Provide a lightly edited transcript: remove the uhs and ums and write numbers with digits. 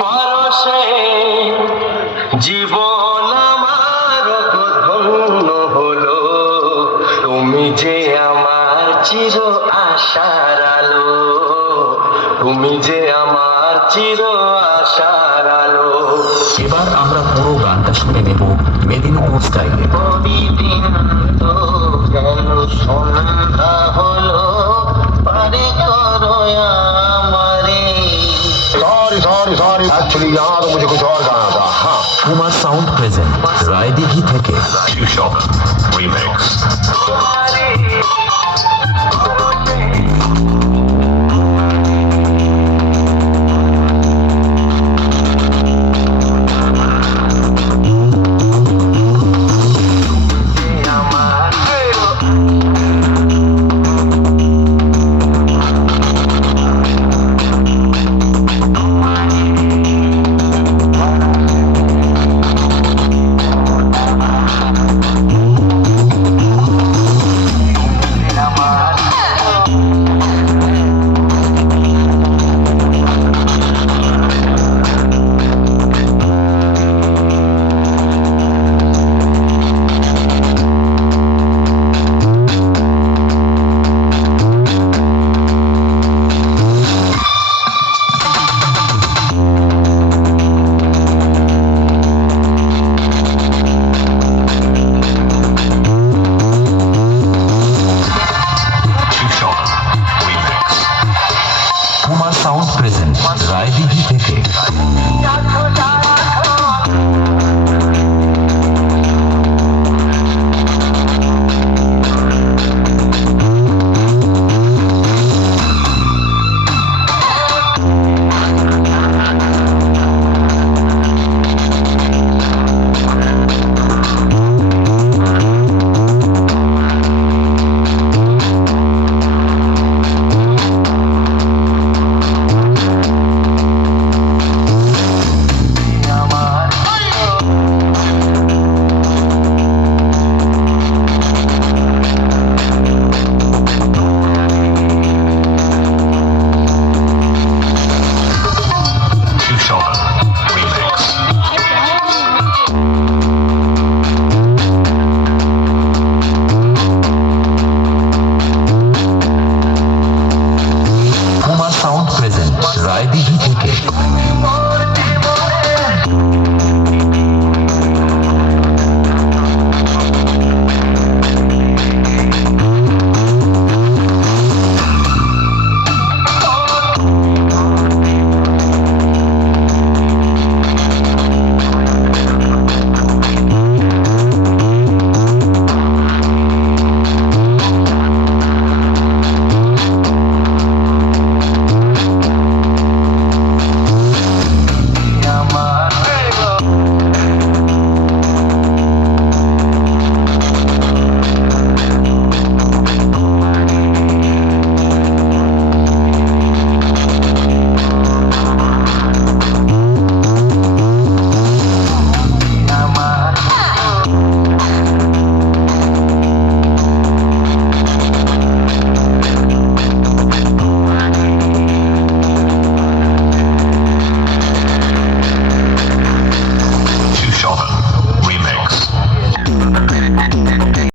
পরশে জীবন আমার ধন্য হলো, তুমি যে আমার চির আশার আলো, তুমি যে আমার চির আশার আলো। এবার আমরা পুরো গানটা শুনে নেব মেদিনীপুর স্টাইলে। প্রতিদিন তো যেন সন্ধ্যা হলো, পারে করো আমারে। सॉरी एक्चुअली यहाँ तो मुझे कुछ और गाना था। हाँ, কুমার সাউন্ড প্রেজেন্ট রায়দিঘি থেকে Q Shock Remix। Kumar sound present Raidighi থেকে রায়দিঘি থেকে